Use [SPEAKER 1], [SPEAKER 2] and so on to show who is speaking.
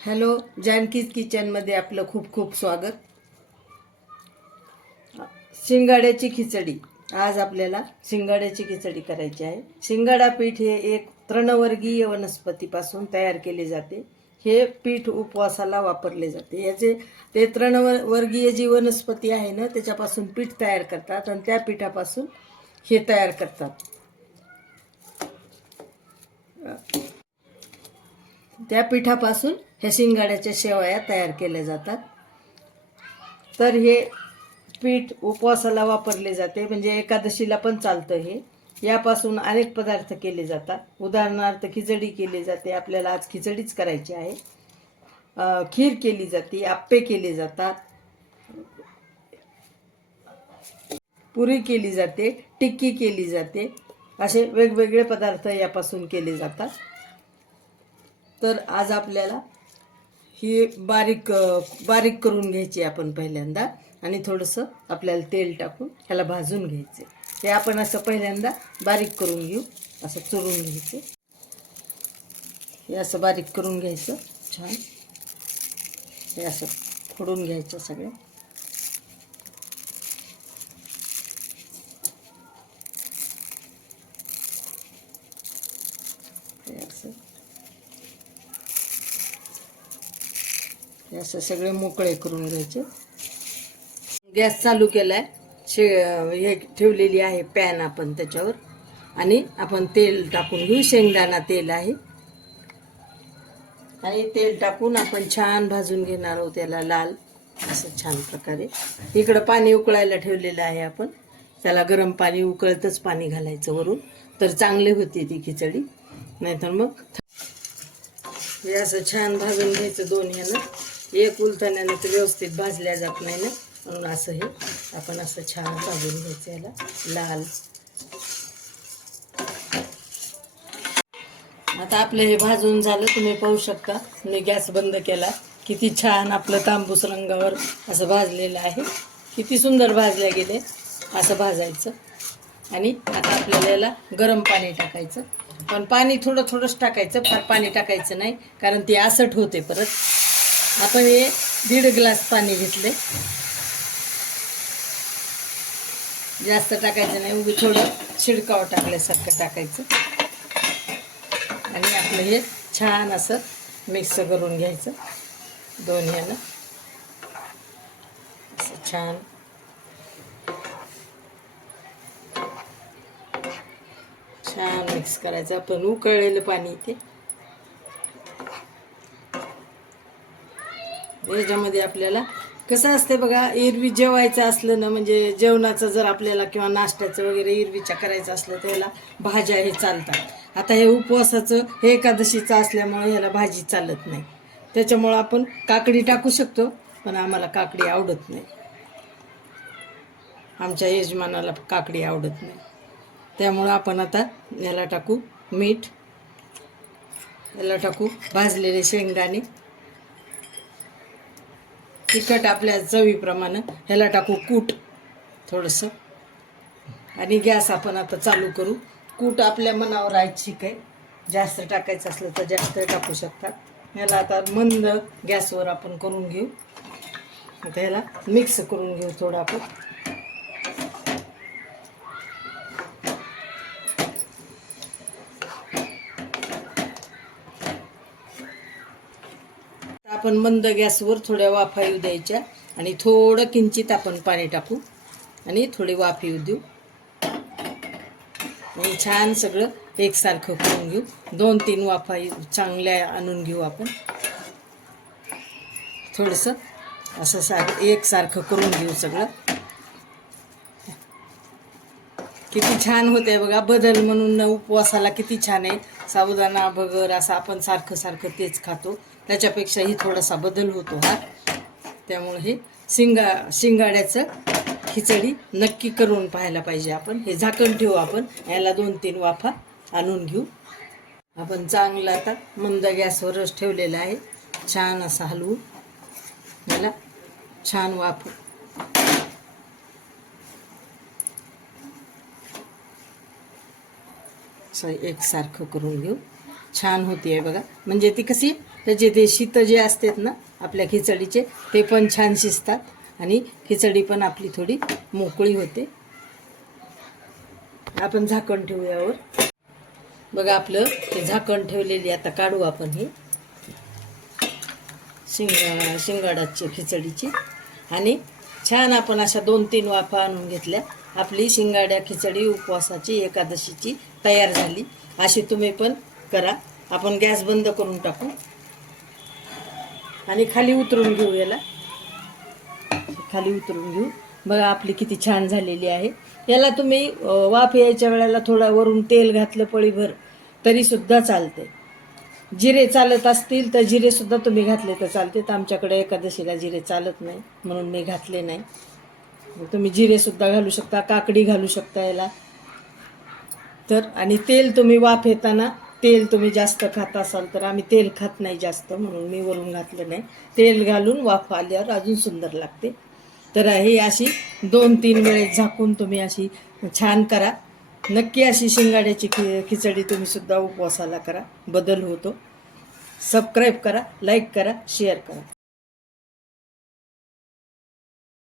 [SPEAKER 1] Hello जानकीज किचनमध्ये आपलं खूप खूप स्वागत. शिंगाड्याची खिचडी. आज आपल्याला शिंगाड्याची खिचडी करायची आहे. शिंगाडा पीठ हे एक तृणवर्गीय वनस्पतीपासून तयार केले जाते. हे पीठ उपवासाला वापरले जाते. याचे ते तृणवर वर्गीय जी वनस्पती आहे ना त्याच्यापासून पीठ तयार करतात आणि त्या पिठापासून हे तयार करतात. त्या पिठापासून ह्या शिंगाड्याच्या शेवया तयार केल्या जातात. तर हे पीठ उपवासाला वापरले जाते. म्हणजे एकादशीला पण चालतं हे. यापासून अनेक पदार्थ केले जातात. उदाहरणार्थ खिचडी केली जाते. आपल्याला आज खिचडीच करायची आहे. खीर केली जाते. आप्पे केले जातात. पुरी केली जाते. टिक्की केली जाते. असे वेगवेगळे पदार्थ यापासून केले जातात. तर आज आपल्याला ही बारीक बारीक करून घ्यायची आपण पहिल्यांदा. आणि थोडंसं आपल्याला तेल टाकून ह्याला भाजून घ्यायचे. हे आपण असं पहिल्यांदा बारीक करून घेऊ. असं चुरून घ्यायचे. हे असं बारीक करून घ्यायचं. छान. हे असं फोडून घ्यायचं सगळं हे असं हे असं सगळे मोकळे करून घ्यायचे. गॅस चालू केलाय. शे हे ठेवलेली आहे पॅन आपण त्याच्यावर. आणि आपण तेल टाकून घेऊ. शेंगदाणा तेल आहे. आणि तेल टाकून आपण छान भाजून घेणार आहोत त्याला लाल. असं छान प्रकारे. इकडं पाणी उकळायला ठेवलेलं आहे आपण. त्याला गरम पाणी उकळतच पाणी घालायचं वरून. तर चांगली होते ती खिचडी. नाहीतर मग हे असं छान भाजून घ्यायचं दोन ह्यानं. एक उलथण्याने तर व्यवस्थित भाजल्या जात नाही ना. म्हणून असं हे आपण असं छान भाजून घ्यायचं याला. लाल. आता आपलं हे भाजून झालं तुम्ही पाहू शकता. मी गॅस बंद केला. किती छान आपलं तांबूस रंगावर असं भाजलेलं आहे. किती सुंदर भाजल्या गेले असं भाजायचं. आणि आता आपल्याला याला गरम पाणी टाकायचं. पण पाणी थोडं थोडंच टाकायचं फार पाणी टाकायचं नाही कारण ते आसट होते परत. आपण हे दीड ग्लास पाणी घेतले. जास्त टाकायचं नाही उगी थोडं शिडकाव टाकल्यासारखं टाकायचं. आणि आपलं हे छान असं मिक्स करून घ्यायचं दोन यानं असं छान. छान मिक्स करायचं. आपण उकळलेलं पाणी ते याच्यामध्ये आपल्याला कसं असते बघा एरवी जेवायचं असलं ना म्हणजे जेवणाचं जर आपल्याला किंवा नाश्त्याचं वगैरे एरवीच्या करायचं असलं तर ह्याला भाज्या हे चालतात. आता हे उपवासाचं हे एकादशीचं असल्यामुळे ह्याला भाजी चालत नाही. त्याच्यामुळं आपण काकडी टाकू शकतो पण आम्हाला काकडी आवडत नाही. आमच्या यजमानाला काकडी आवडत नाही. त्यामुळं आपण आता याला टाकू मीठ याला टाकू भाजलेले शेंगदाणे तिखट आपल्या चवीप्रमाणे ह्याला टाकू कूट थोडंसं. आणि गॅस आपण आता चालू करू. कूट आपल्या मनावर आहे. काय जास्त टाकायचं असलं तर जास्त टाकू शकतात. ह्याला आता मंद गॅसवर आपण करून घेऊ. आता ह्याला मिक्स करून घेऊ थोडं आपण. आपण मंद गॅसवर थोड्या वाफा येऊ द्यायच्या आणि थोडं किंचित आपण पाणी टाकू आणि थोडी वाफ येऊ देऊ. आणि छान सगळं एकसारखं करून घेऊ. दोन तीन वाफा चांगल्या आणून घेऊ आपण. थोडंसं असं सारखं एकसारखं करून घेऊ सगळं. किती छान होते बघा बदल म्हणून उपवासाला किती छान आहे. साबुदाणा भगर असं आपण सारखं सारखं तेच खातो. त्याच्यापेक्षाही थोडासा बदल होतो हा. त्यामुळे हे शिंगा शिंगाड्याचं खिचडी नक्की करून पाहायला पाहिजे आपण. हे झाकण ठेवू आपण. याला दोन तीन वाफा आणून घेऊ. आपण चांगलं आता मंद गॅसवरच ठेवलेलं आहे. छान असं हलवू. याला छान वाफ. असं एकसारखं करून घेऊ. छान होती आहे बघा. म्हणजे ती कशी त्याचे ते शीत जे असतात ना आपल्या खिचडीचे ते पण छान शिजतात. आणि खिचडी पण आपली थोडी मोकळी होते. आपण झाकण ठेवूयावर. बघा आपलं हे झाकण ठेवलेली आता काढू आपण हे. शिंगा शिंगाडाची खिचडीची. आणि छान आपण अशा दोन तीन वाफा आणून घेतल्या. आपली शिंगाड्या खिचडी उपवासाची एकादशीची तयार झाली. अशी तुम्ही पण करा. आपण गॅस बंद करून टाकू. आणि खाली उतरून घेऊ याला. खाली उतरून घेऊ. बघा आपली किती छान झालेली आहे. याला तुम्ही वाफ यायच्या वेळेला थोडा वरून तेल घातलं पळीभर तरीसुद्धा चालते जिरे चालत असतील तर जिरेसुद्धा तुम्ही घातले तर चालते. तर आमच्याकडे एकादशीला जिरे चालत नाही म्हणून मी घातले नाही. तुम्ही जिरेसुद्धा घालू शकता काकडी घालू शकता याला. तर आणि तेल तुम्ही वाफ येताना तेल तुम्ही जास्त खात असाल तर आम्ही तेल खात नाही जास्त म्हणून मी वरून घातलं नाही. तेल घालून वाफ आल्यावर अजून सुंदर लागते. तर हे अशी दोन तीन वेळेस झाकून तुम्ही अशी छान करा. नक्की अशी शिंगाड्याची खि खिचडी तुम्ही सुद्धा उपवासाला करा. बदल होतो. सबस्क्राईब करा लाईक करा शेअर करा.